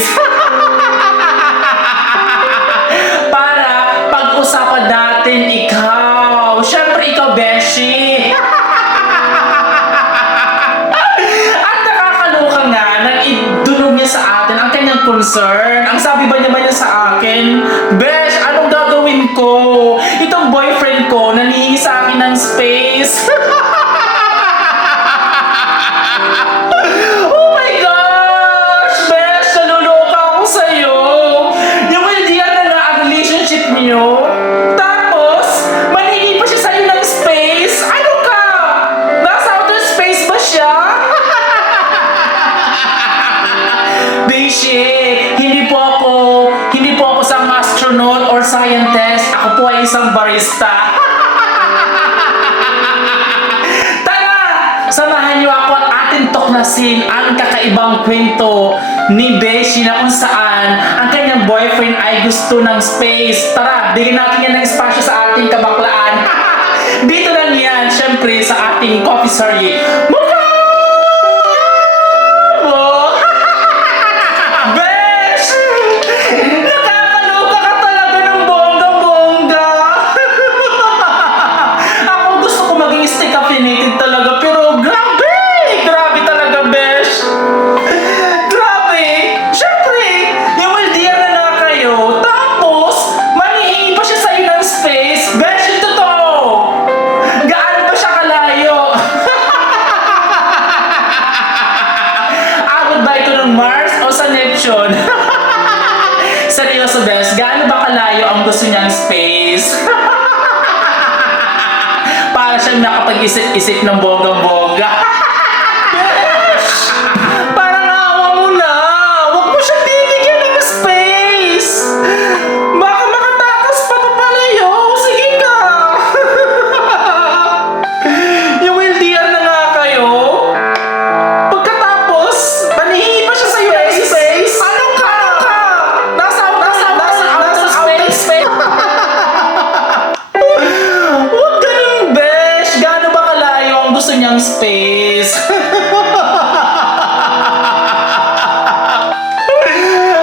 space. Para pag-usapan natin ikaw. Siyempre ikaw, Beshi. At nakakaloka nga nang idunog niya sa atin ang kanyang concern. Ang sabi ba niya sa akin, Besh, anong gagawin ko? Itong boyfriend ko nanihingi sa akin ng space. Oh my gosh! Besh, naluluka ako sa'yo. Yung idea na nga ang relationship niyo. Tapos, manhingi pa siya sa'yo ng space. Ano ka? Nasa outer space ba siya? Beshi, hindi po ako isang astronaut or scientist. Ako po ay isang barista. Tara! Samahan niyo ako at atin tuklasin ang kakaibang kwento ni Beshi na kung saan ang kanyang boyfriend ay gusto ng space. Tara, bigyan natin yan ng espasyo sa ating kabaklaan. Dito lang yan, syempre, sa ating coffee sorry. Besh! Nakakaloka ka talaga ng bongga-bongga. Ako gusto ko maging stick-affinated talaga, pero grabe! Grabe talaga, Besh! Grabe! Siyempre, yung idea na nga kayo, tapos, manihingi pa siya sa'yo ng space. Besh, ito to! Gaano ba siya kalayo? Abot ba ito ng Mars o sa Neptune? Seryoso, Besh, gaano ba kalayo ang gusto niyang space? Para siyang nakapag-isip-isip ng bonggang-bongga. Besh! Parang awa mo na! Huwag mo siyang bibigyan ng space! Baka makatakas pa papalayo! Sige ka! Yung LDR na nga kayo, pagkatapos, panihingi pa siya sa'yo ng space? Ano ka? Nasa outer space? Huwag ganun, Besh! Gaano ba kalayo ang gusto niyang space?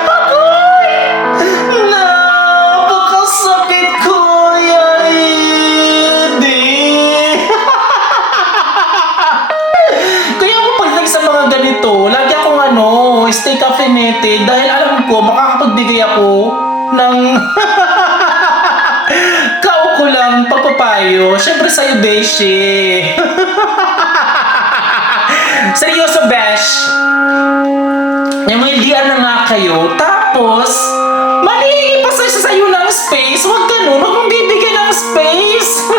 Ako'y napakasakit ko, Yaidi! Kaya ako pagdating sa mga ganito, lagi akong stay caffeinated dahil alam ko makakapagbigay ako ng kaukulang pagpapayo. Siyempre sa'yo, Beshi. Seryoso, Besh. Yung idea na nga kayo, tapos, manihingi pa sa'yo ng space. Huwag ganun, huwag mong bibigyan ng space.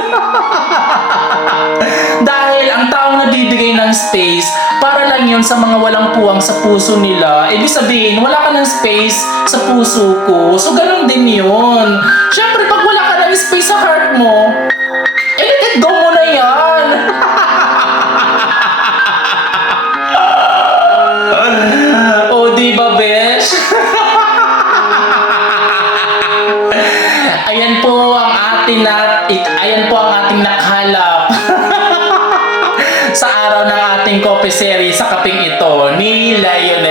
Dahil ang taong nabibigay ng space, para lang yun sa mga walang puwang sa puso nila. Ibig sabihin, wala ka ng space sa puso ko. So, ganun din yun. Siyempre, pag wala ka ng space sa heart mo, let it go mo na yan. O, di ba, Besh? Ayan po ang ating nakahalap sa araw ng ating coffee series sa kaping ito ni Lionel.